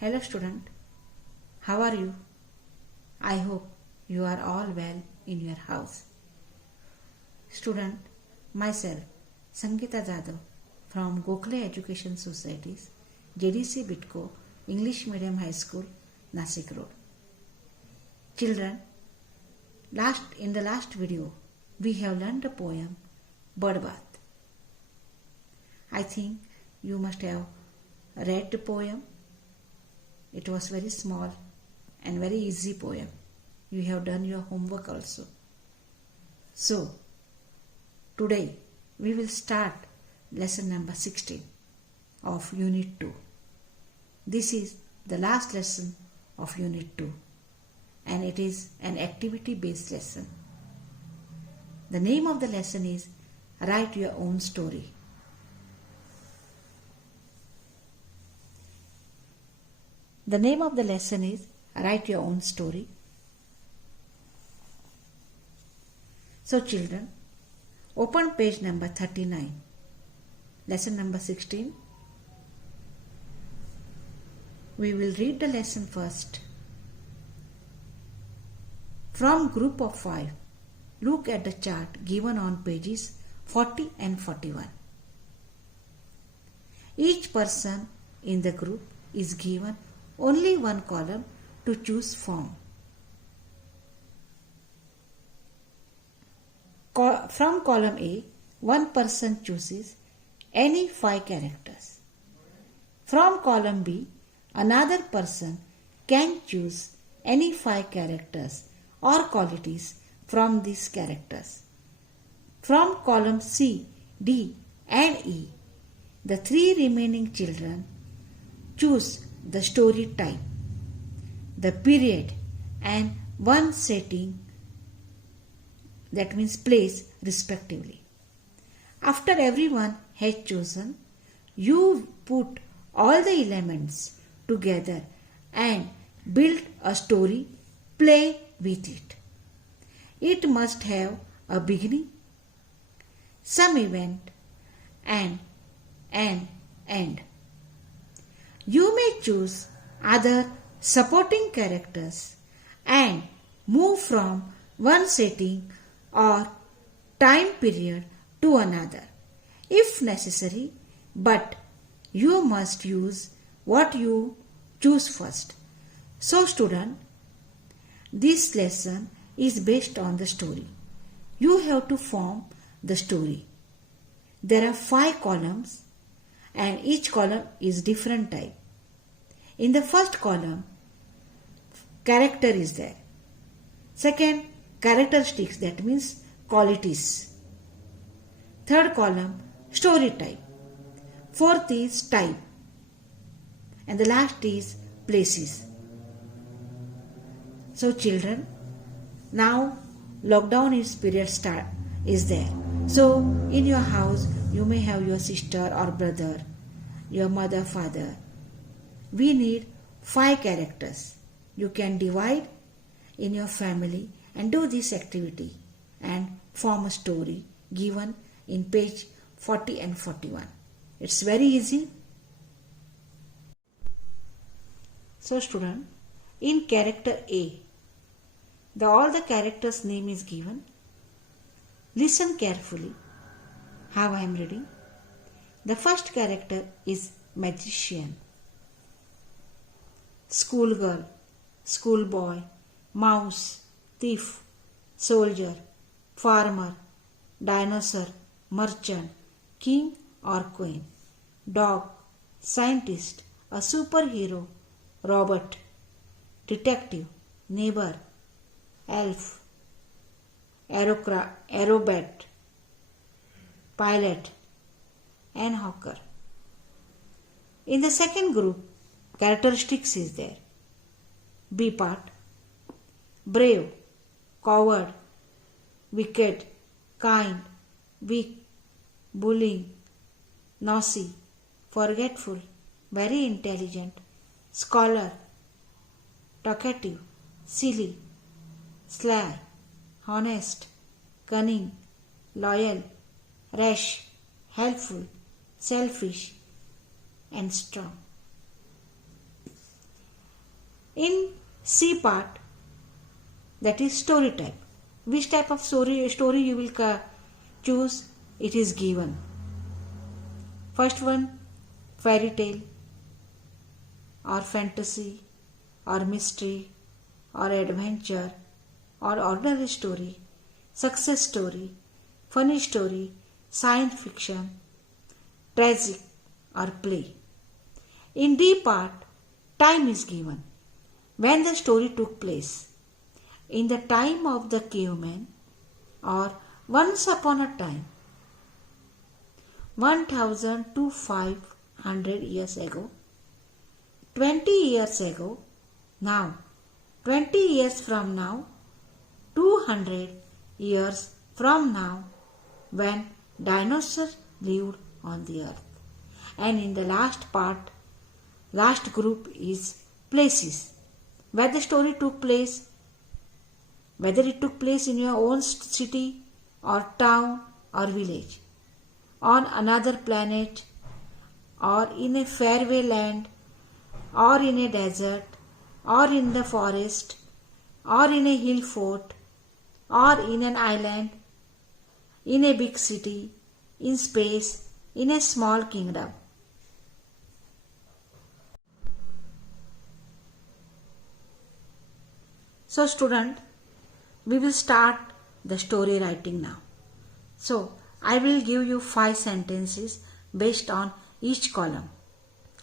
Hello student, how are you? I hope you are all well in your house. Student, myself, Sangeeta Jadhav from Gokhale Education Societies, JDC Bitco, English Medium High School, Nasik Road. Children, in the last video, we have learned the poem Bird Bath. I think you must have read the poem. It was very small and very easy poem. You have done your homework also. So, today we will start lesson number 16 of Unit 2. This is the last lesson of Unit 2 and it is an activity-based lesson. The name of the lesson is Write Your Own Story. The name of the lesson is Write Your Own Story. So children, open page number 39, lesson number 16. We will read the lesson first. From group of 5, look at the chart given on pages 40 and 41. Each person in the group is given only one column to choose from. From column A, one person chooses any 5 characters. From column B, another person can choose any 5 characters or qualities from these characters. From column C, D and E, the 3 remaining children choose the story type, the period and one setting, that means place, respectively. After everyone has chosen, you put all the elements together and build a story, play with it. It must have a beginning, some event and an end. You may choose other supporting characters and move from one setting or time period to another if necessary, but you must use what you choose first. So student, this lesson is based on the story. You have to form the story. There are 5 columns and each column is different type. In the first column, character is there. Second, characteristics, that means qualities. Third column, story type. Fourth is type. And the last is places. So children, now lockdown is there. So in your house, you may have your sister or brother, your mother, father. We need 5 characters. You can divide in your family and do this activity and form a story given in page 40 and 41. It's very easy. So student, in character A, all the characters' name is given. Listen carefully how I am reading. The first character is magician, schoolgirl, schoolboy, mouse, thief, soldier, farmer, dinosaur, merchant, king or queen, dog, scientist, a superhero, robot, detective, neighbor, elf, aerobat, pilot and hawker. In the second group, characteristics is there. B part, brave, coward, wicked, kind, weak, bullying, naughty, forgetful, very intelligent, scholar, talkative, silly, sly, honest, cunning, loyal, rash, helpful, selfish and strong. In C part, that is story type. Which type of story you will choose? It is given. First one, fairy tale or fantasy or mystery or adventure or ordinary story, success story, funny story, science fiction, tragic or play. In D part, time is given. When the story took place, in the time of the caveman or once upon a time, 1000 to 500 years ago, 20 years ago, now, 20 years from now, 200 years from now, when dinosaurs lived on the earth. And in the last part, last group is places, where the story took place, whether it took place in your own city or town or village, on another planet, or in a faraway land, or in a desert, or in the forest, or in a hill fort, or in an island, in a big city, in space, in a small kingdom. So student, we will start the story writing now. So I will give you 5 sentences based on each column.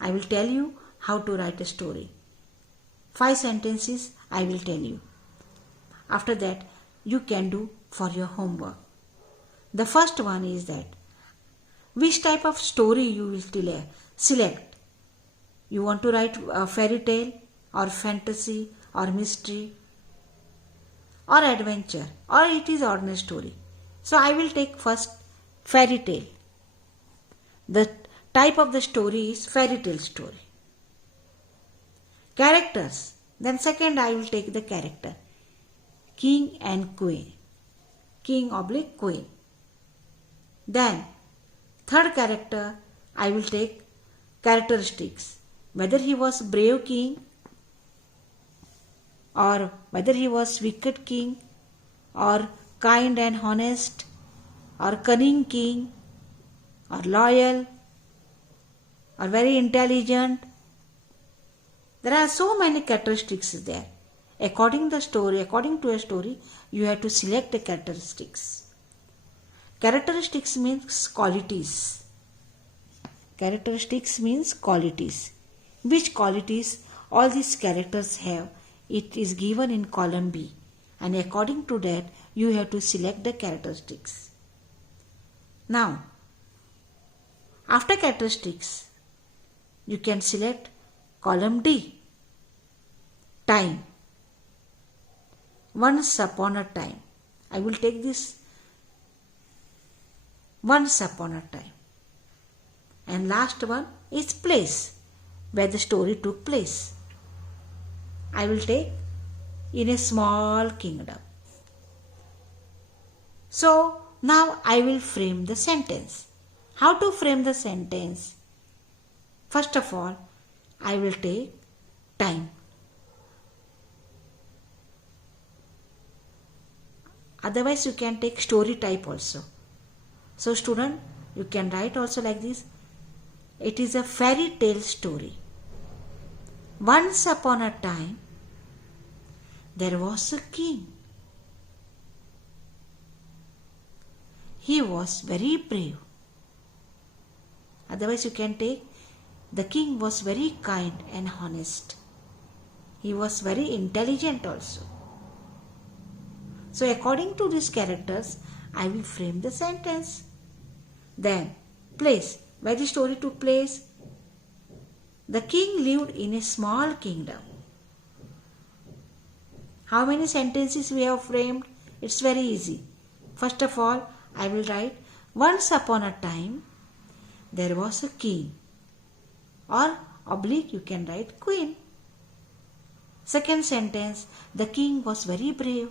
I will tell you how to write a story. 5 sentences I will tell you. After that, you can do for your homework. The first one is that which type of story you will select. You want to write a fairy tale or fantasy or mystery or adventure, or it is ordinary story. So I will take first fairy tale. The type of the story is fairy tale story. Characters. Then second I will take the character. King and queen. King/queen. Then third character I will take characteristics. Whether he was brave king, or whether he was wicked king, or kind and honest, or cunning king, or loyal, or very intelligent. There are so many characteristics there. According to a story, you have to select the characteristics. Characteristics means qualities. Which qualities all these characters have, it is given in column B, and according to that you have to select the characteristics. Now, after characteristics, you can select column D, time. Once upon a time. I will take this once upon a time. And last one is place, where the story took place. I will take in a small kingdom. So now I will frame the sentence. How to frame the sentence? First of all, I will take time. Otherwise you can take story type also. So student, you can write also like this. It is a fairy tale story. Once upon a time, there was a king. He was very brave. Otherwise you can take, the king was very kind and honest. He was very intelligent also. So according to these characters, I will frame the sentence. Then, place, where the story took place. The king lived in a small kingdom. How many sentences we have framed? It's very easy. First of all, I will write, once upon a time, there was a king. Or oblique, you can write queen. Second sentence, the king was very brave.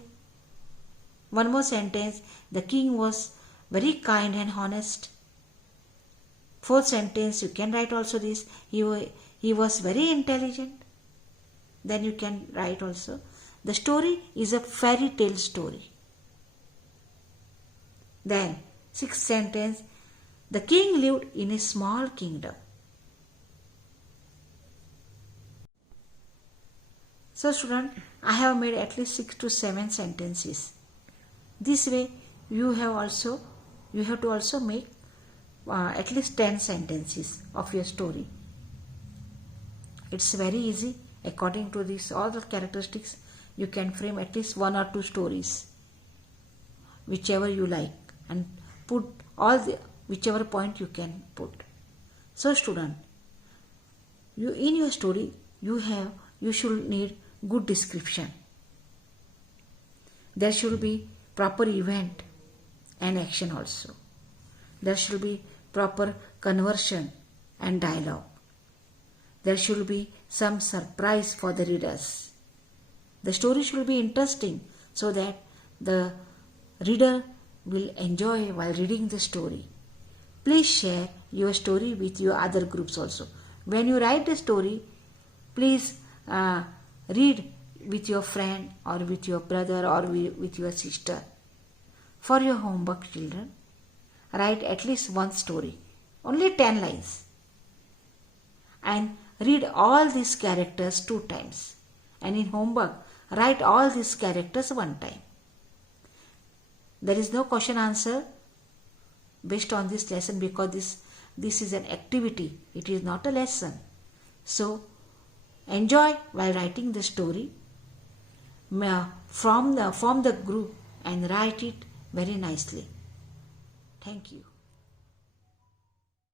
One more sentence, the king was very kind and honest. Fourth sentence, you can write also this, he was very intelligent. then you can write also. The story is a fairy tale story. Then, sixth sentence, the king lived in a small kingdom. So student, I have made at least 6 to 7 sentences. This way you have to also make at least 10 sentences of your story. It's very easy. According to this all the characteristics, you can frame at least 1 or 2 stories, whichever you like, and put whichever point you can put. So student, in your story you should need good description. There should be proper event and action also. There should be proper conversion and dialogue. There should be some surprise for the readers. The story should be interesting so that the reader will enjoy while reading the story. Please share your story with your other groups also. When you write the story, please read with your friend or with your brother or with your sister. For your homework, children, write at least one story, only 10 lines, and read all these characters 2 times. And in homework, write all these characters 1 time. There is no question answer based on this lesson because this is an activity. It is not a lesson. So enjoy while writing the story. Form the group and write it very nicely. Thank you.